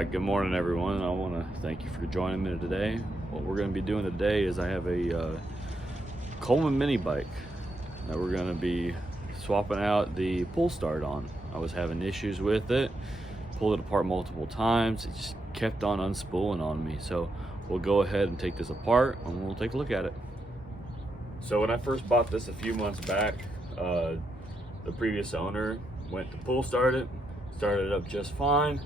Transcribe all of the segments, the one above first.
Alright, good morning everyone. I want to thank you for joining me today. What we're going to be doing today is I have a Coleman MiniBike that we're going to be swapping out the pull start on. I was having issues with it, pulled it apart multiple times. It just kept on unspooling on me. So we'll go ahead and take this apart and we'll take a look at it. So when I first bought this a few months back, the previous owner went to pull start it, started it up just fine.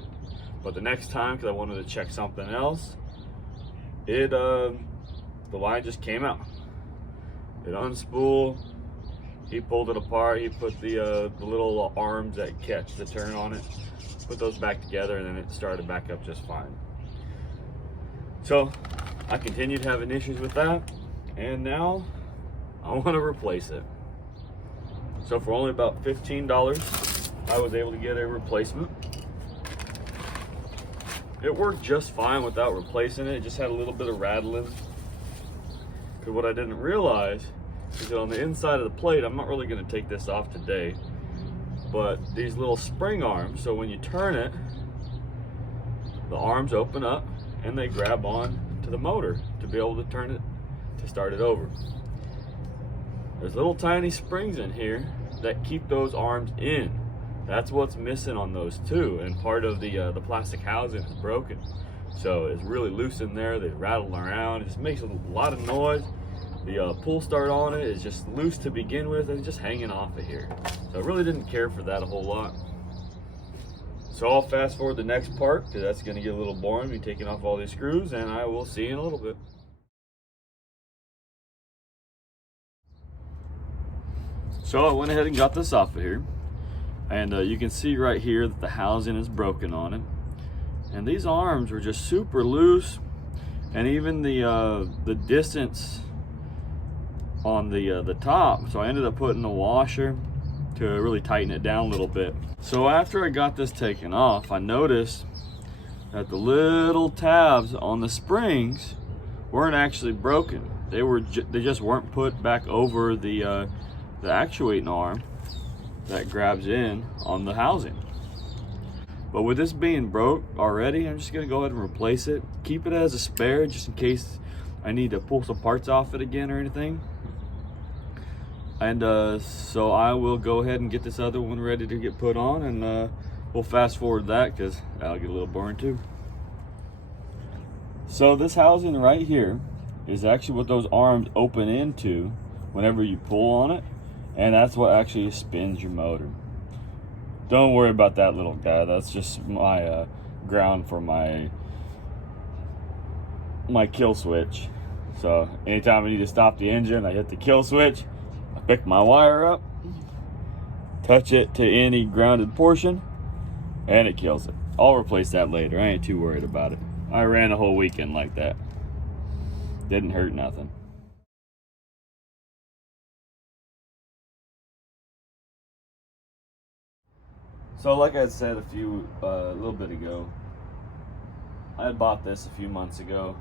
But the next time, because I wanted to check something else, the line just came out. It unspooled. He pulled it apart. He put the little arms that catch the turn on it, put those back together, and then it started back up just fine. So I continued having issues with that, and now I want to replace it. So for only about $15, I was able to get a replacement. It worked just fine without replacing it. It just had a little bit of rattling. Because what I didn't realize is that on the inside of the plate, I'm not really going to take this off today, but these little spring arms, so when you turn it, the arms open up and they grab on to the motor to be able to turn it, to start it over. There's little tiny springs in here that keep those arms in. That's what's missing on those too, and part of the plastic housing is broken. So it's really loose in there. They rattle around. It just makes a lot of noise. The pull start on it is just loose to begin with, and it's just hanging off of here. So I really didn't care for that a whole lot. So I'll fast forward the next part, because that's going to get a little boring, me taking off all these screws, and I will see you in a little bit. So I went ahead and got this off of here. And you can see right here that the housing is broken on it. And these arms were just super loose. And even the distance on the top. So I ended up putting a washer to really tighten it down a little bit. So after I got this taken off, I noticed that the little tabs on the springs weren't actually broken. They just weren't put back over the actuating arm that grabs in on the housing. But with this being broke already, I'm just gonna go ahead and replace it, keep it as a spare just in case I need to pull some parts off it again or anything. And so I will go ahead and get this other one ready to get put on, and we'll fast forward that because that'll get a little boring too. So this housing right here is actually what those arms open into whenever you pull on it. And that's what actually spins your motor. Don't worry about that little guy. That's just my ground for my kill switch. So anytime I need to stop the engine, I hit the kill switch, I pick my wire up, touch it to any grounded portion, and it kills it. I'll replace that later. I ain't too worried about it. I ran a whole weekend like that. Didn't hurt nothing. So like I said a little bit ago, I had bought this a few months ago.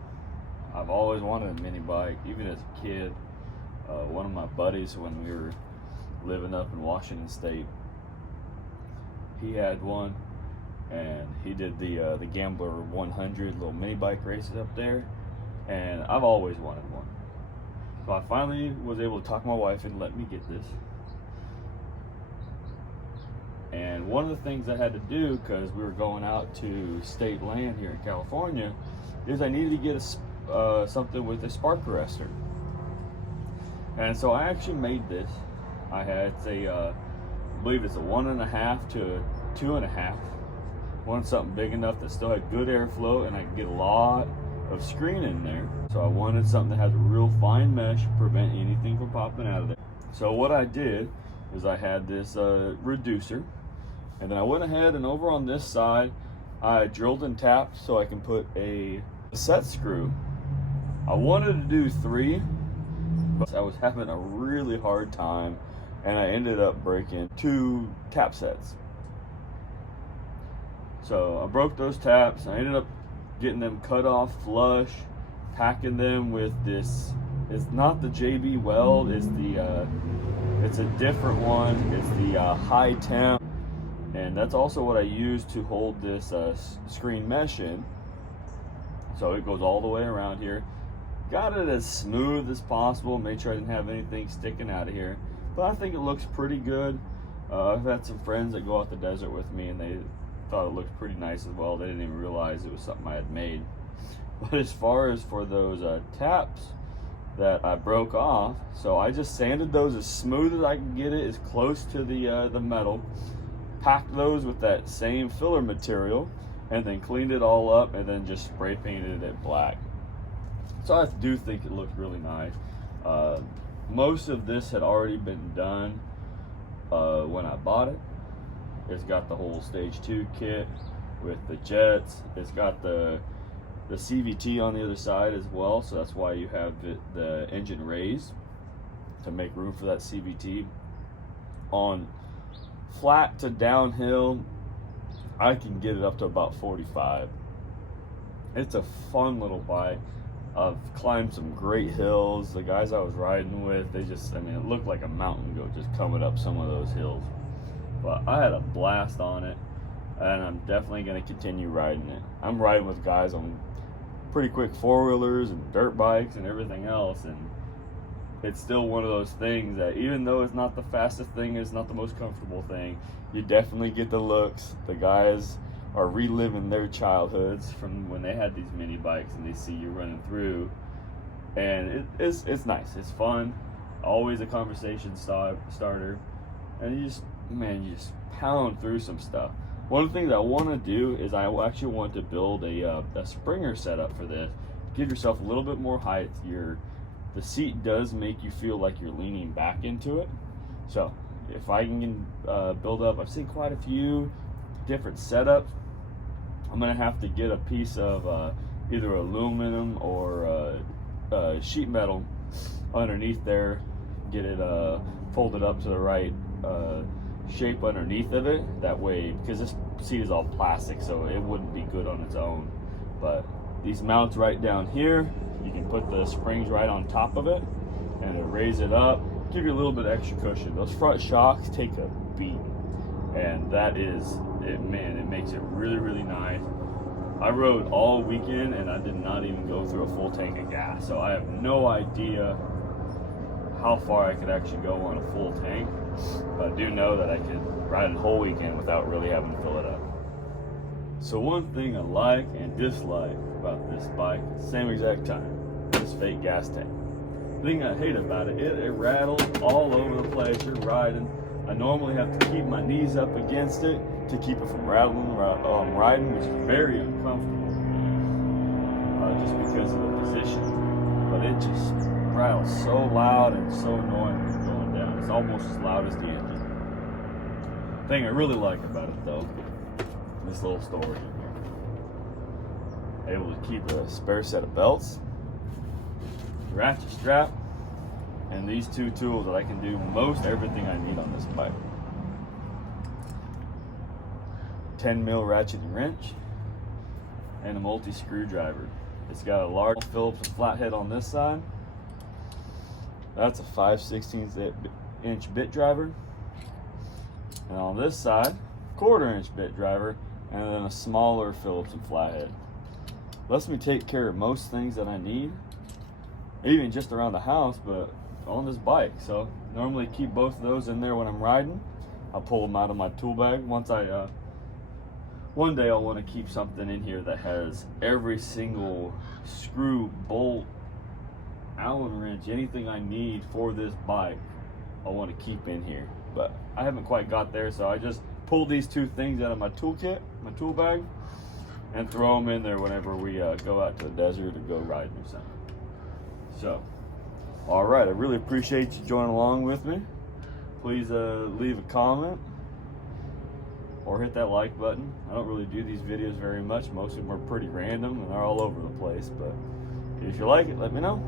I've always wanted a mini bike, even as a kid. One of my buddies, when we were living up in Washington State, he had one, and he did the Gambler 100 little mini bike races up there, and I've always wanted one. So I finally was able to talk my wife and let me get this. And one of the things I had to do, because we were going out to state land here in California, is I needed to get something with a spark arrestor. And so I actually made this. I believe it's a 1.5 to a 2.5. Wanted something big enough that still had good airflow and I could get a lot of screen in there. So I wanted something that has a real fine mesh, prevent anything from popping out of there. So what I did is I had this reducer. And then I went ahead and over on this side, I drilled and tapped so I can put a set screw. I wanted to do 3, but I was having a really hard time, and I ended up breaking 2 tap sets. So I broke those taps. I ended up getting them cut off flush, packing them with this. It's not the JB Weld. It's a different one. It's the high temp. And that's also what I use to hold this screen mesh in. So it goes all the way around here. Got it as smooth as possible, made sure I didn't have anything sticking out of here. But I think it looks pretty good. I've had some friends that go out the desert with me and they thought it looked pretty nice as well. They didn't even realize it was something I had made. But as far as for those taps that I broke off, so I just sanded those as smooth as I can get it, as close to the metal, packed those with that same filler material, and then cleaned it all up and then just spray painted it black. So I do think it looks really nice. Most of this had already been done when I bought it. It's got the whole stage 2 kit with the jets. It's got the CVT on the other side as well, so that's why you have the engine raised to make room for that CVT. On flat to downhill, I can get it up to about 45. It's a fun little bike. I've climbed some great hills. The guys I was riding with, they just, I mean, it looked like a mountain goat just coming up some of those hills. But I had a blast on it, and I'm definitely going to continue riding it. I'm riding with guys on pretty quick four-wheelers and dirt bikes and everything else, and it's still one of those things that even though it's not the fastest thing, it's not the most comfortable thing, you definitely get the looks. The guys are reliving their childhoods from when they had these mini bikes, and they see you running through, and it's nice, it's fun, always a conversation starter, and you just pound through some stuff. One of the things I want to do is I actually want to build a Springer setup for this. Give yourself a little bit more height. The seat does make you feel like you're leaning back into it. So if I can build up, I've seen quite a few different setups. I'm gonna have to get a piece of either aluminum or sheet metal underneath there, get it folded up to the right shape underneath of it. That way, because this seat is all plastic, so it wouldn't be good on its own. But these mounts right down here, you can put the springs right on top of it and it'll raise it up, give you a little bit extra cushion. Those front shocks take a beat, and that is it, man, it makes it really, really nice. I rode all weekend and I did not even go through a full tank of gas, so I have no idea how far I could actually go on a full tank, but I do know that I could ride a whole weekend without really having to fill it up. So one thing I like and dislike about this bike at the same exact time, this fake gas tank. The thing I hate about it, it rattles all over the place. You're riding. I normally have to keep my knees up against it to keep it from rattling while I'm riding, which is very uncomfortable, just because of the position. But it just rattles so loud and so annoying when it's going down. It's almost as loud as the engine. The thing I really like about it though, this little storage in here. Able to keep a spare set of belts, ratchet strap, and these two tools that I can do most everything I need on this bike. 10mm ratchet and wrench, and a multi-screwdriver. It's got a large Phillips flathead on this side. That's a 5/16 inch bit driver. And on this side, 1/4 inch bit driver, and then a smaller Phillips and flathead. Lets me take care of most things that I need, even just around the house, but on this bike. So normally keep both of those in there when I'm riding. I'll pull them out of my tool bag once one day I'll want to keep something in here that has every single screw, bolt, Allen wrench, anything I need for this bike I want to keep in here. But I haven't quite got there, so I just pull these two things out of my toolkit, my tool bag, and throw them in there whenever we go out to the desert or go riding or something. So, all right, I really appreciate you joining along with me. Please leave a comment or hit that like button. I don't really do these videos very much. Most of them are pretty random and they're all over the place, but if you like it, let me know.